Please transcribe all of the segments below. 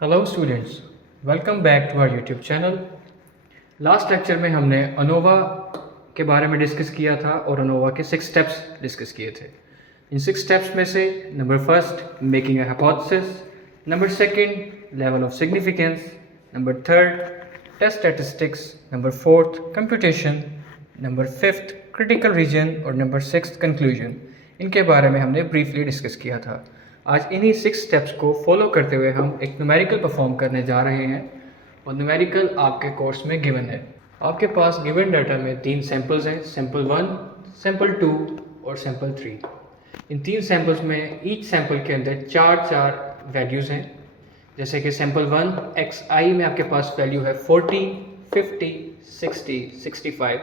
Hello students, welcome back to our YouTube channel. Last lecture में हमने ANOVA के बारे में डिस्कस किया था और अनोवा के 6 स्टेप्स डिस्कस किए थे। इन 6 स्टेप्स में से number first making a hypothesis, number second level of significance, number third test statistics, number fourth computation, number fifth critical region और नंबर सिक्स्थ कंक्लूजन। इनके बारे में हमने ब्रीफली डिस्कस किया था। आज इन्हीं 6 स्टेप्स को फॉलो करते हुए हम एक न्यूमेरिकल परफॉर्म करने जा रहे हैं और न्यूमेरिकल आपके कोर्स में गिवन है। आपके पास गिवन डाटा में 3 सैम्पल्स हैं, सैम्पल 1, सैम्पल 2 और सैम्पल 3। इन 3 सैम्पल्स में ईच सैम्पल के अंदर 4 वैल्यूज़ हैं। जैसे कि सैम्पल 1 xi में आपके पास वैल्यू है 40, 50, 60, 65।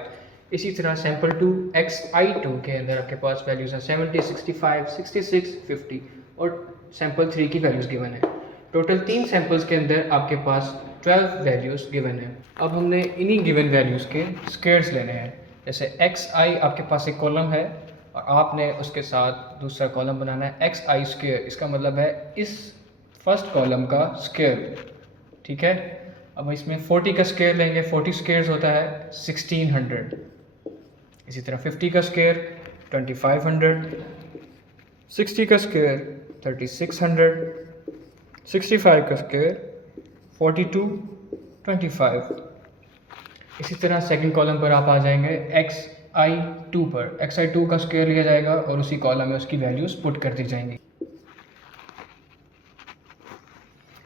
इसी तरह सैम्पल 2 xi2 के अंदर आपके पास वैल्यूज़ हैं 70, 65, 66, 50 और सैम्पल 3 की वैल्यूज़ गिवन है। टोटल 3 सैम्पल्स के अंदर आपके पास 12 वैल्यूज़ गिवन है। अब हमने इन्हीं गिवन वैल्यूज़ के स्क्वायर्स लेने हैं। जैसे xi आपके पास एक कॉलम है और आपने उसके साथ दूसरा कॉलम बनाना है xi स्क्वायर। इसका मतलब है इस फर्स्ट कॉलम का स्क्वायर, ठीक है। अब इसमें 40 का स्क्वायर लेंगे, 40 स्क्वायर्स होता है 1600। इसी तरह 50 का स्क्वायर 2500, 60 का स्क्वायर 3600, 65 का स्क्वायर 4225। इसी तरह सेकंड कॉलम पर आप आ जाएंगे xi2 पर। xi2 का स्क्वायर लिया जाएगा और उसी कॉलम में उसकी वैल्यूज़ पुट कर दी जाएंगी।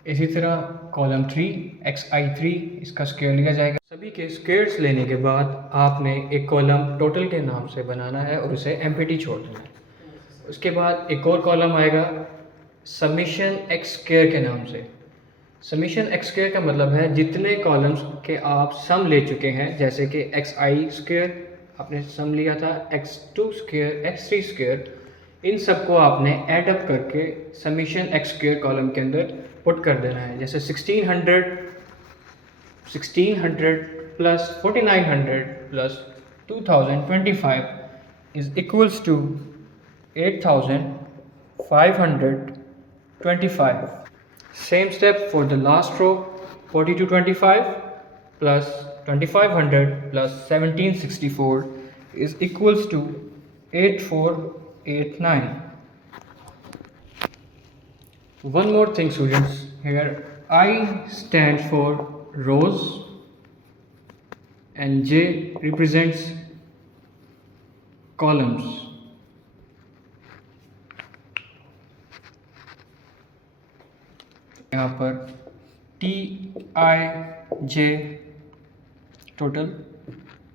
इसी तरह कॉलम 3 xi3, इसका स्क्वायर लिया जाएगा। सभी के स्क्वायर्स लेने के बाद आपने एक कॉलम टोटल के नाम से बनाना है और उसे एम्प्टी छोड़ देना है। उसके बाद एक और कॉलम आएगा समीशन एक्स स्क्वायर के नाम से। समीशन एक्स स्क्वायर का मतलब है जितने कॉलम्स के आप सम ले चुके हैं, जैसे कि xi स्क्वायर आपने सम लिया था, x2 स्क्वायर, x3 स्क्वायर, इन सबको आपने ऐड अप करके समीशन एक्स स्क्वायर कॉलम के अंदर पुट कर देना है। जैसे 1600 plus 4900 plus 2025 is equals to 8525. Same step for the last row, 4225 plus 2500 plus 1764 is equals to 8489. One more thing students, here I stands for rows and J represents columns. यहाँ पर TIJ total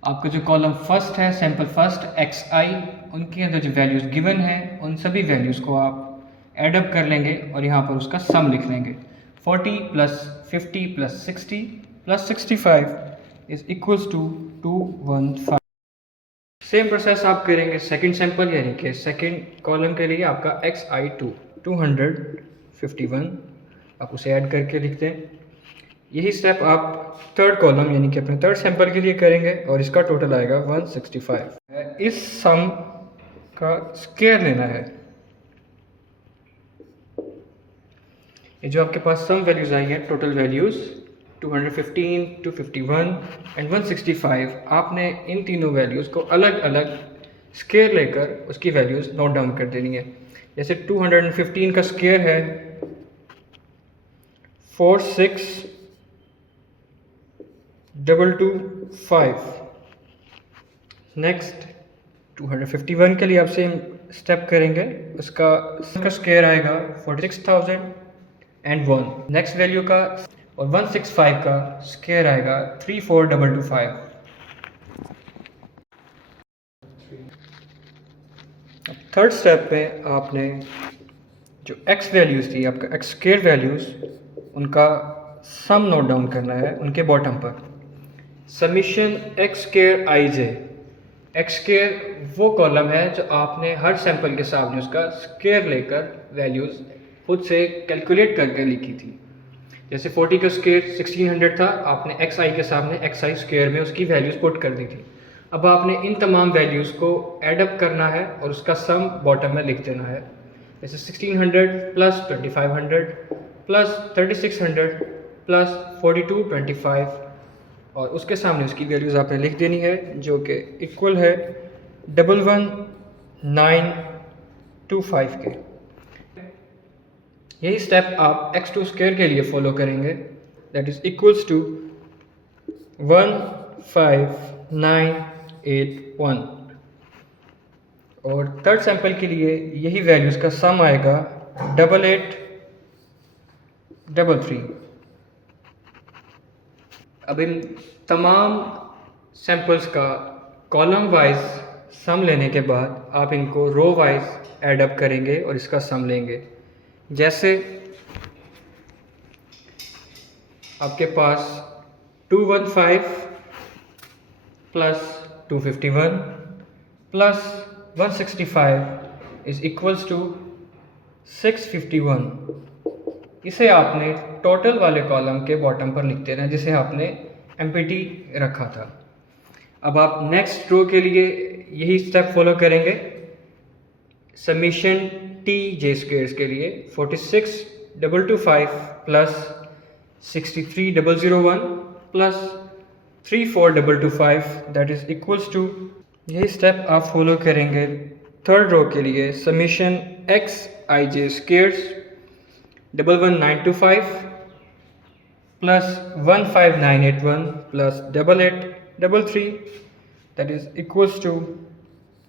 आपका जो column first है, sample first xi, उनके अंदर जो values given है उन सभी वैल्यूज़ को आप ऐड अप कर लेंगे और यहाँ पर उसका सम लिख लेंगे। 40 plus 50 plus 60 plus 65 is equals to 215। Same process आप करेंगे सेकंड सैम्पल, यानी कि सेकंड कॉलम के लिए आपका xi2 251, आप उसे ऐड करके लिख दें। यही स्टेप आप थर्ड कॉलम यानी कि अपने थर्ड सैंपल के लिए करेंगे और इसका टोटल आएगा 165। इस सम का स्क्वायर लेना है। ये जो आपके पास सम वैल्यूज़ आई हैं, टोटल वैल्यूज़ 215, 251 एंड 165, आपने इन तीनों वैल्यूज़ को अलग अलग स्क्वायर लेकर उसकी वैल्यूज़ नोट डाउन कर देनी है। जैसे 215 का स्क्वायर है 46225। नेक्स्ट 251 के लिए आप सेम स्टेप करेंगे, उसका स्क्वायर आएगा 46,001। नेक्स्ट वैल्यू का और 165 का स्क्वायर आएगा 34225। थर्ड स्टेप पे आपने जो x वैल्यूज़ थी, आपका x स्क्वायर वैल्यूज़, उनका सम नोट डाउन करना है उनके बॉटम पर। Summation x square ij, x square वो कॉलम है जो आपने हर सैंपल के सामने उसका स्क्वायर लेकर वैल्यूज़ खुद से कैलकुलेट करके लिखी थी। जैसे 40 का स्क्वायर 1600 था, आपने xi के सामने xi स्क्वायर में उसकी वैल्यूज़ पुट कर दी थी। अब आपने इन तमाम वैल्यूज़ को ऐड अप करना है और उसका सम बॉटम में लिख देना है। जैसे 1600 प्लस 2500 प्लस 3600 प्लस 4225 और उसके सामने उसकी वैल्यूज़ आपने लिख देनी है जो कि इक्वल है 11925 के। यही स्टेप आप x2 स्क्वायर के लिए फॉलो करेंगे, दैट इज इक्वल्स टू 15981 और थर्ड सैंपल के लिए यही वैल्यूज़ का सम आएगा 8833। अब इन तमाम सैंपल्स का कॉलम वाइज सम लेने के बाद आप इनको रो वाइज ऐड अप करेंगे और इसका सम लेंगे। जैसे आपके पास 215 plus 251 plus 165 is equals to 651। इसे आपने टोटल वाले कॉलम के बॉटम पर लिख देना जिसे आपने एम्प्टी रखा था। अब आप नेक्स्ट रो के लिए यही स्टेप फॉलो करेंगे। समीशन टी जे स्क्वेयर्स के लिए 46225 plus 63001 plus 34225 that is equals to, यही स्टेप आप फॉलो करेंगे थर्ड रो के लिए। Summation X I J squares 11925 plus 15981 plus 8833 that is equals to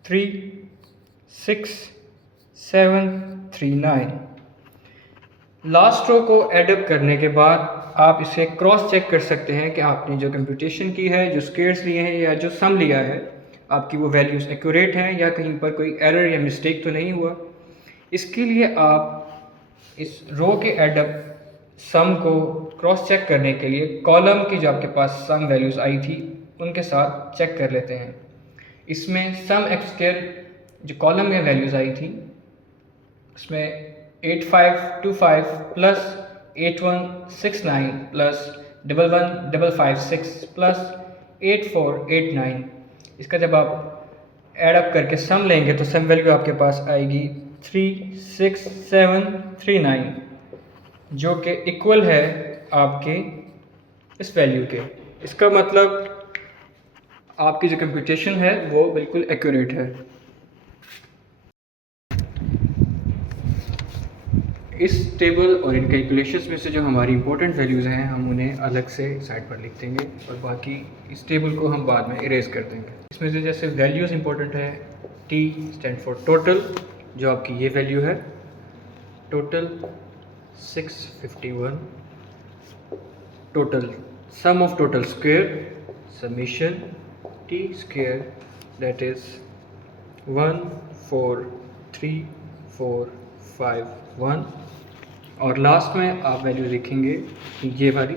36739। Last row को एडअप करने के बाद आप इसे क्रॉस चेक कर सकते हैं कि आपने जो कंप्यूटेशन की है, जो स्क्वेयर्स लिए हैं या जो सम लिया है, आपकी वो वैल्यूज़ एक्यूरेट हैं या कहीं पर कोई एरर या मिस्टेक तो नहीं हुआ। इसके लिए आप इस रो के एडअप सम को क्रॉस चेक करने के लिए कॉलम की जो आपके पास सम वैल्यूज़ आई थी उनके साथ चेक कर लेते हैं। इसमें सम एक्स स्क्वायर जो कॉलम में वैल्यूज़ आई थी उसमें 8525 प्लस 8169 प्लस 11556 प्लस 8489, इसका जब आप ऐड अप करके सम लेंगे तो सम वैल्यू आपके पास आएगी 36739 जो कि इक्वल है आपके इस वैल्यू के। इसका मतलब आपकी जो कंप्यूटेशन है वो बिल्कुल एक्यूरेट है। इस टेबल और इन कैलकुलेशंस में से जो हमारी इंपॉर्टेंट वैल्यूज़ हैं हम उन्हें अलग से साइड पर लिख देंगे और बाकी इस टेबल को हम बाद में इरेज कर देंगे। इसमें से जैसे वैल्यूज़ इंपॉर्टेंट है, टी स्टैंड फॉर टोटल, जो आपकी ये वैल्यू है total 651, total sum of total square summation T square that is 14341 और लास्ट में आप वैल्यू लिखेंगे ये वाली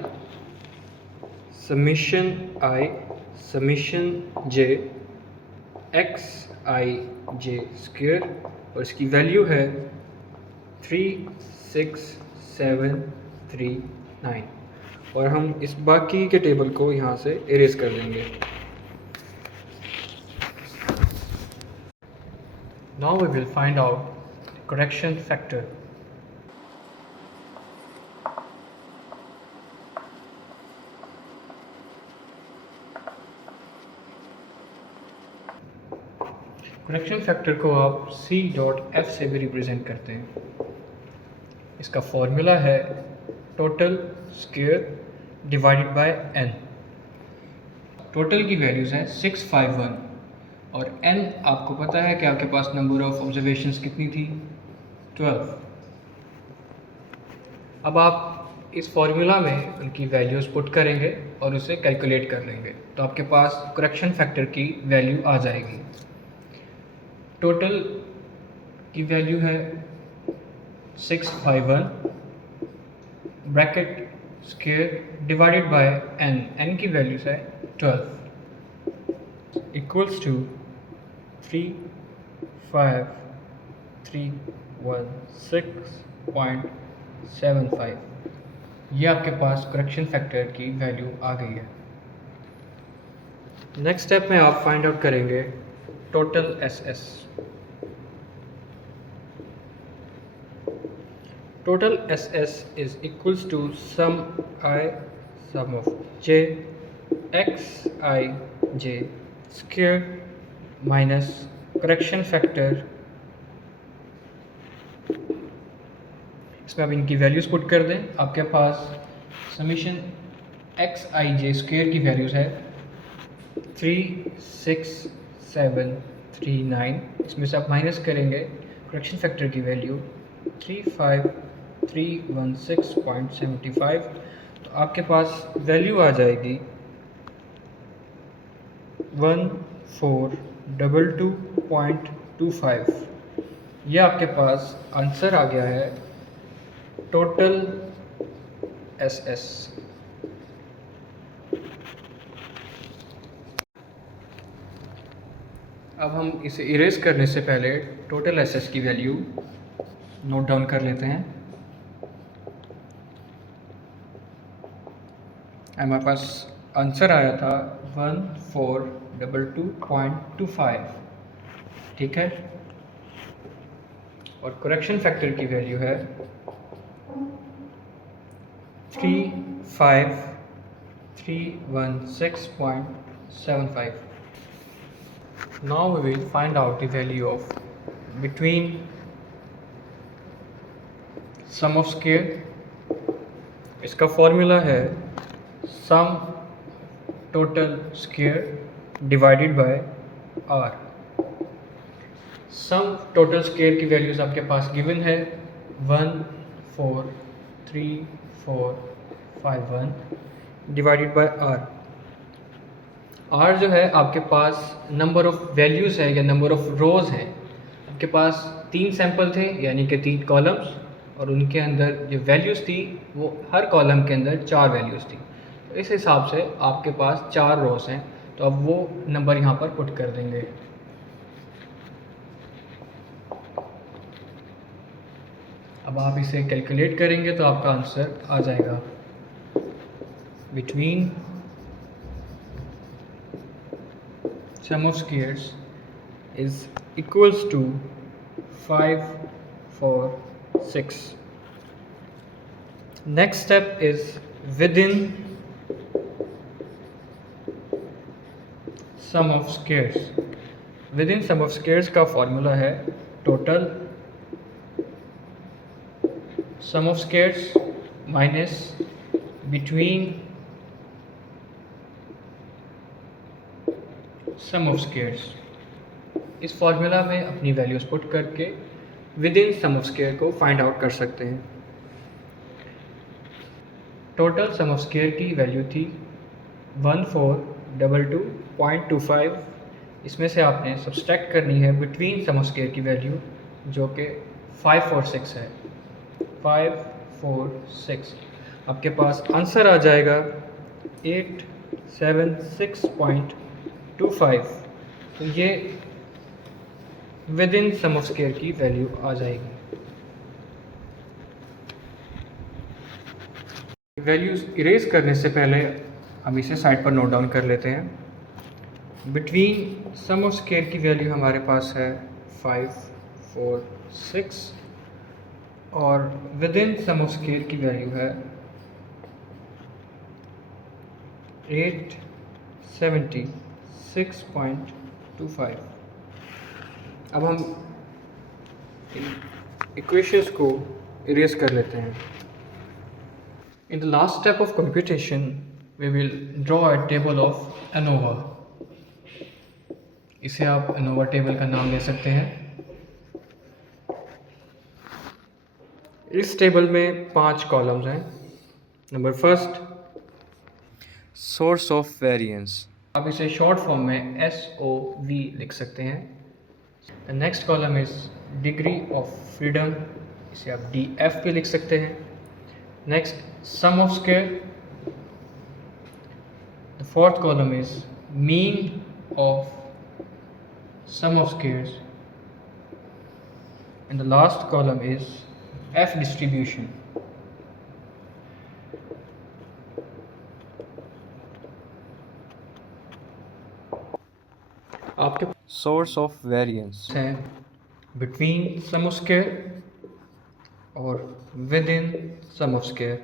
summation I summation J x I J square और इसकी वैल्यू है 36739 और हम इस बाकी के टेबल को यहाँ से इरेज कर देंगे। Now we will find out the correction factor. Correction factor को आप C.F से भी रिप्रेजेंट करते हैं। इसका फॉर्मूला है total square divided bye n। Total की वैल्यूज़ हैं 651 और n आपको पता है कि आपके पास नंबर ऑफ ऑब्जर्वेशंस कितनी थी 12। अब आप इस फॉर्मूला में उनकी वैल्यूज़ पुट करेंगे और उसे कैलकुलेट कर लेंगे तो आपके पास करेक्शन फैक्टर की वैल्यू आ जाएगी। टोटल की वैल्यू है 651 bracket square divided bye n की वैल्यूज़ है 12 इक्वल्स टू 35316.75। ये आपके पास करेक्शन फैक्टर की वैल्यू आ गई है। नेक्स्ट स्टेप में आप फाइंड आउट करेंगे total S S. total SS is equals to sum of j x I j square minus correction factor, इसमें आप इनकी वैल्यूज़ पुट कर दें। आपके पास summation X I J square की वैल्यूज़ है 36739, इसमें से आप माइनस करेंगे करेक्शन फैक्टर की वैल्यू 35316.75, तो आपके पास वैल्यू आ जाएगी 1422.25। यह आपके पास आंसर आ गया है टोटल SS। अब हम इसे इरेज करने से पहले टोटल SS की वैल्यू नोट डाउन कर लेते हैं। हमारे पास आंसर आया था 1422.25, ठीक है, और करेक्शन फैक्टर की वैल्यू है 35316.75। Now we will find out the value of between sum of square। इसका फॉर्मूला है sum total square divided by r। Sum total square की वैल्यूज़ आपके पास गिवन है 1434451 डिवाइडेड बाय आर। आर जो है आपके पास नंबर ऑफ़ वैल्यूज़ है या नंबर ऑफ़ रोज़ हैं। आपके पास 3 सैंपल थे यानी कि 3 कॉलम्स, और उनके अंदर जो वैल्यूज़ थी वो हर कॉलम के अंदर 4 वैल्यूज़ थी। तो इस हिसाब से आपके पास 4 रोज़ हैं, तो अब वो नंबर यहाँ पर पुट कर देंगे। अब आप इसे कैलकुलेट करेंगे तो आपका आंसर आ जाएगा between sum of squares is equals to 546। Next step is within sum of squares. Within sum of squares का फॉर्मूला है total sum of squares minus between sum of squares। इस formula में अपनी values put करके within sum of square को find out कर सकते हैं। टोटल सम ऑफ स्क्वायर की वैल्यू थी 1422.25। इसमें से आपने सब्सट्रैक्ट करनी है बिटवीन सम ऑफ स्क्वायर की वैल्यू जो कि 546 है। 546 आपके पास आंसर आ जाएगा 876.25। तो ये within sum of square की वैल्यू आ जाएगी। वैल्यूज़ इरेज करने से पहले हम इसे साइड पर नोट डाउन कर लेते हैं। बिटवीन सम ऑफ स्क्वायर की वैल्यू हमारे पास है 546 और within sum of square की वैल्यू है 876.25। अब हम इक्वेशंस को इरेज कर लेते हैं। In the last step of computation we will draw a table of ANOVA. इसे आप एनोवा टेबल का नाम ले सकते हैं। इस टेबल में 5 कॉलम्स हैं। Number first source of variance, आप इसे शॉर्ट फॉर्म में SOV लिख सकते हैं। The next column is degree of freedom, इसे आप DF भी लिख सकते हैं। Next sum of square, the fourth column is mean of sum of squares and the last column is F distribution। आपके सोर्स ऑफ वेरिएंस है between sum of square और within sum of square.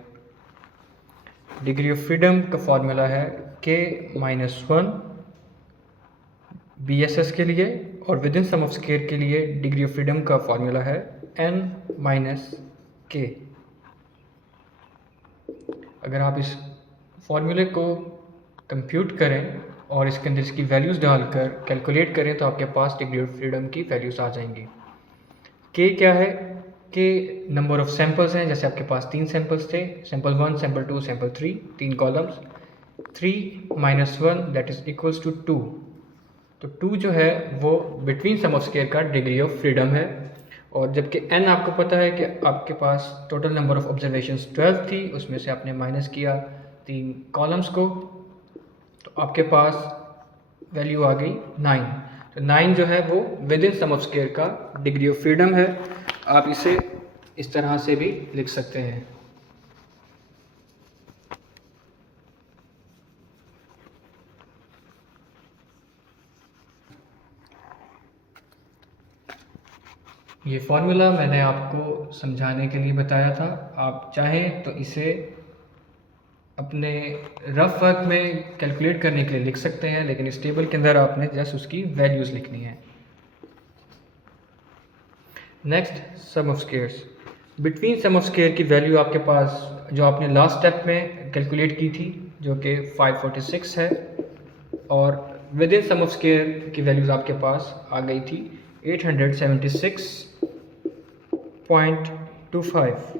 Degree of freedom का formula है k-1 BSS के लिए, और within sum of square के लिए डिग्री ऑफ फ्रीडम का फॉर्मूला है n-k। अगर आप इस फॉर्मूले को कंप्यूट करें और इसके अंदर इसकी वैल्यूज़ डालकर कैलकुलेट करें तो आपके पास डिग्री ऑफ फ्रीडम की वैल्यूज़ आ जाएंगी। k क्या है? k नंबर ऑफ सैम्पल्स हैं, जैसे आपके पास 3 सैम्पल्स थे, sample 1, sample 2, sample 3, 3 columns, 3 - 1 that is equals to 2। तो 2 जो है वो बिटवीन सम ऑफ स्क्वायर का डिग्री ऑफ फ्रीडम है, और जबकि n आपको पता है कि आपके पास टोटल नंबर ऑफ ऑब्जर्वेशंस 12 थी, उसमें से आपने माइनस किया 3 कॉलम्स को, तो आपके पास वैल्यू आ गई 9। तो 9 जो है वो within sum of square का डिग्री ऑफ फ्रीडम है। आप इसे इस तरह से भी लिख सकते हैं। ये फॉर्मूला मैंने आपको समझाने के लिए बताया था। आप चाहें तो इसे अपने रफ वर्क में कैलकुलेट करने के लिए लिख सकते हैं, लेकिन इस टेबल के अंदर आपने जस्ट उसकी वैल्यूज़ लिखनी है। Next, sum of squares. Between sum of square की वैल्यू आपके पास जो आपने लास्ट स्टेप में कैलकुलेट की थी जो कि 546 है, और within sum of square की वैल्यूज़ आपके पास आ गई थी 876.25।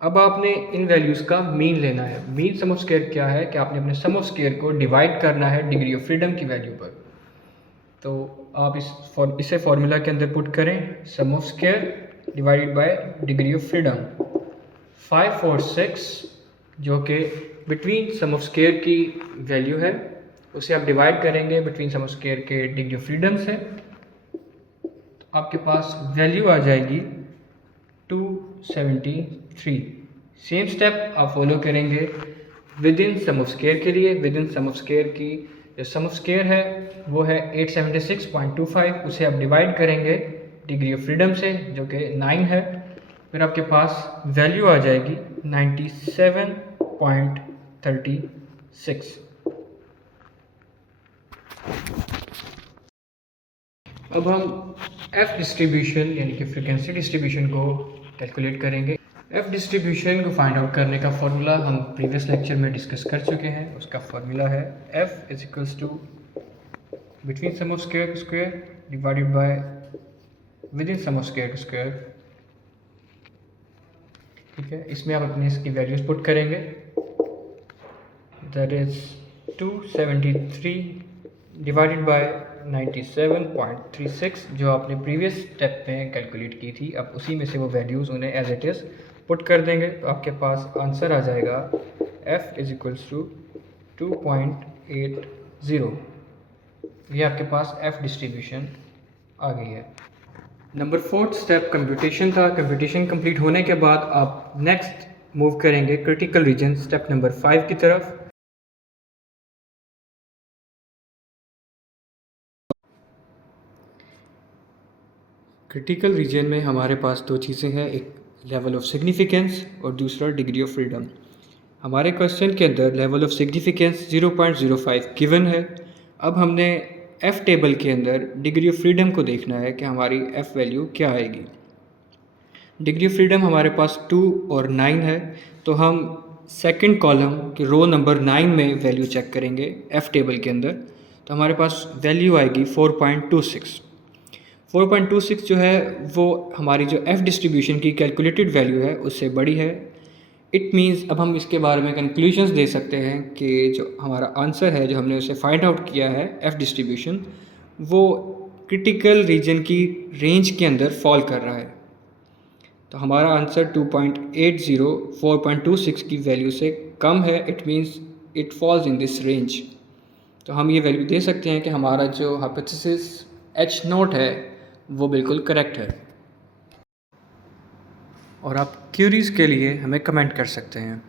अब आपने इन वैल्यूज़ का मीन लेना है। मीन सम ऑफ स्क्वायर क्या है कि आपने अपने सम ऑफ स्क्वायर को डिवाइड करना है डिग्री ऑफ फ्रीडम की वैल्यू पर। तो आप इसे फॉर्मूला के अंदर पुट करें, sum of square divided by degree of freedom. 546 जो कि बिटवीन सम ऑफ स्क्वायर की वैल्यू है, उसे आप डिवाइड करेंगे बिटवीन सम ऑफ स्क्वायर के डिग्री ऑफ फ्रीडम से, तो आपके पास वैल्यू आ जाएगी 273। सेम स्टेप आप फॉलो करेंगे within sum of square के लिए। Within sum of square की जो सम ऑफ स्क्वायर है वो है 876.25, उसे आप डिवाइड करेंगे डिग्री ऑफ फ्रीडम से जो कि 9 है, फिर आपके पास वैल्यू आ जाएगी 97.36। अब हम एफ डिस्ट्रीब्यूशन यानी कि फ्रीक्वेंसी डिस्ट्रीब्यूशन को कैलकुलेट करेंगे। एफ डिस्ट्रीब्यूशन को फाइंड आउट करने का फॉर्मूला हम प्रीवियस लेक्चर में डिस्कस कर चुके हैं। उसका फॉर्मूला है F is equals to between sum of square square divided by within sum of square square. ठीक है, इसमें आप अपने इसकी वैल्यूज पुट करेंगे, दैट इज 273 डिवाइडेड बाय 97.36 जो आपने प्रीवियस स्टेप में कैलकुलेट की थी। अब उसी में से वो वैल्यूज़ उन्हें एज इट इज़ पुट कर देंगे, तो आपके पास आंसर आ जाएगा f इज इक्वल्स टू 2.80। ये आपके पास f डिस्ट्रीब्यूशन आ गई है। नंबर 4 स्टेप कंप्यूटेशन था। कंप्यूटेशन कंप्लीट होने के बाद आप नेक्स्ट मूव करेंगे क्रिटिकल रीजन स्टेप नंबर 5 की तरफ। क्रिटिकल रीजन में हमारे पास दो चीज़ें हैं, एक लेवल ऑफ सिग्निफिकेंस और दूसरा डिग्री ऑफ फ्रीडम। हमारे क्वेश्चन के अंदर लेवल ऑफ सिग्निफिकेंस 0.05 गिवन है। अब हमने एफ टेबल के अंदर डिग्री ऑफ फ्रीडम को देखना है कि हमारी एफ वैल्यू क्या आएगी। डिग्री ऑफ फ्रीडम हमारे पास 2 और 9 है, तो हम सेकंड कॉलम की रो नंबर 9 में वैल्यू चेक करेंगे एफ टेबल के अंदर, तो हमारे पास वैल्यू आएगी 4.26। 4.26 जो है वो हमारी जो एफ डिस्ट्रीब्यूशन की कैलकुलेटेड वैल्यू है उससे बड़ी है। इट मीन्स अब हम इसके बारे में कंक्लूजन्स दे सकते हैं कि जो हमारा आंसर है जो हमने उसे फाइंड आउट किया है एफ डिस्ट्रीब्यूशन, वो क्रिटिकल रीजन की रेंज के अंदर फॉल कर रहा है। तो हमारा आंसर 2.80 4.26 की वैल्यू से कम है। It means it falls in this range. तो हम ये वैल्यू दे सकते हैं कि हमारा जो हाइपोथेसिस H0 है वो बिल्कुल करेक्ट है। और आप क्यूरीज़ के लिए हमें कमेंट कर सकते हैं।